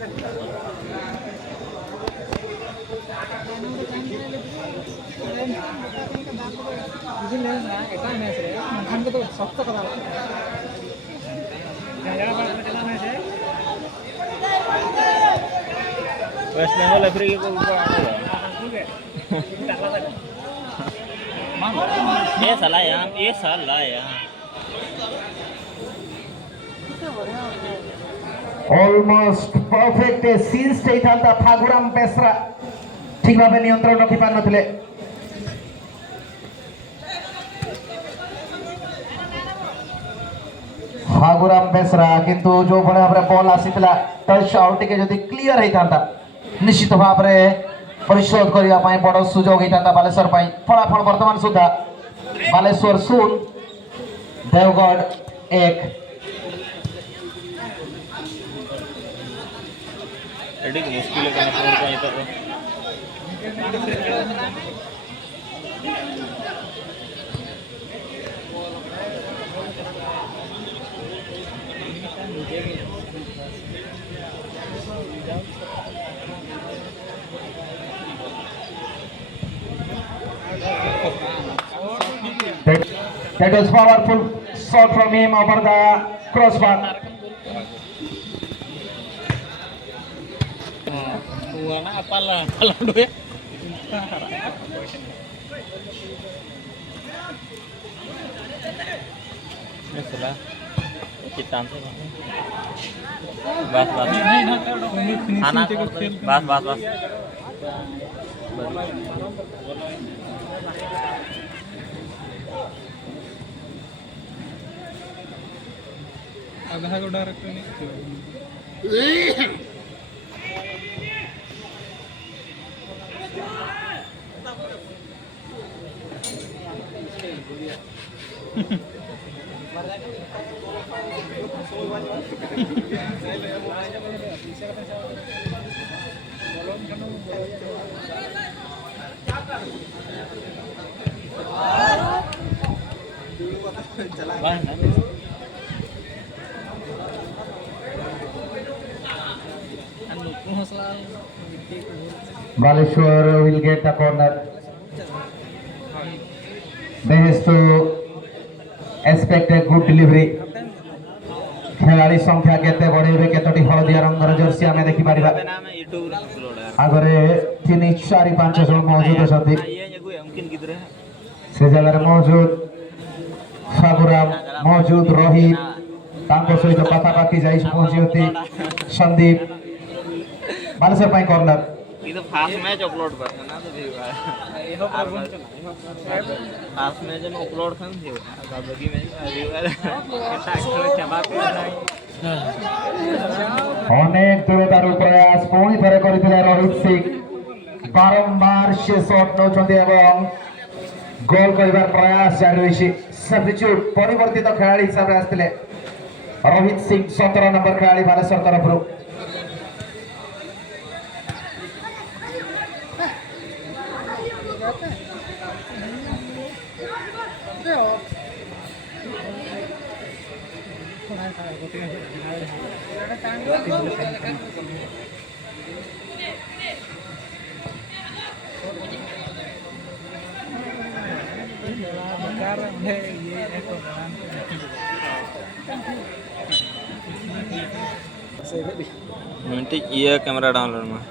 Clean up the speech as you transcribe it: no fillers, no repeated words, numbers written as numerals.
West Bengal Afrika ko ba ano? ये साला यहाँ ऑलमोस्ट परफेक्ट सीन्स चाहिए फागुराम बेसरा ठीक भाव नियंत्रण रखी पार नथिले फागुराम बेसरा किंतु जो भाव में बॉल आसीला टच आउट टिके जदी क्लियर होता निश्चित भाव में परिशोध करने बड़ सुजोग होता बालेश्वर फलाफल बर्तमान सुधा बालेश्वर 0 देवगढ़ 1 एडिक मुश्किल है करना फोर पाई तो That was powerful shot from him over the crossbar. Warna apalah dulu ya. Ini sudah kita nanti bas. Anak bas. आधा को डायरेक्ट नहीं Baleshwar will get the corner. They has to expect a good delivery. खेलाड़ी संख्या केते बढ़ेबे केतोटी हळदिया रंगर Jersey आमे देखि Paribas आगरे 3 4 5 जन मौजूद अछंती से जगह रे मौजूद फागुराम मौजूद रोहित तांको सहित पाखापाखि जाई पहुंचीती संदीप बालेश्वर पाई कॉर्नर ಇದು ಫಾಸ್ಟ್ ಮ್ಯಾಚ್ ಅಪ್ಲೋಡ್ करना ना तो फास्ट मैच में अपलोड कर दियो बाकी मैच अनेक दूरतार प्रयास पुणी थरे करथिले रोहित सिंह बारंबार से शॉट नौचंती एवं गोल करिवार प्रयास जारी रहिछि सब्स्टिट्यूट परिवर्तित खेलाड़ी हिसाब रे आस्थिले रोहित सिंह 17 नंबर खेलाड़ी Baleshwar तरफरु nanti iya kamera download mah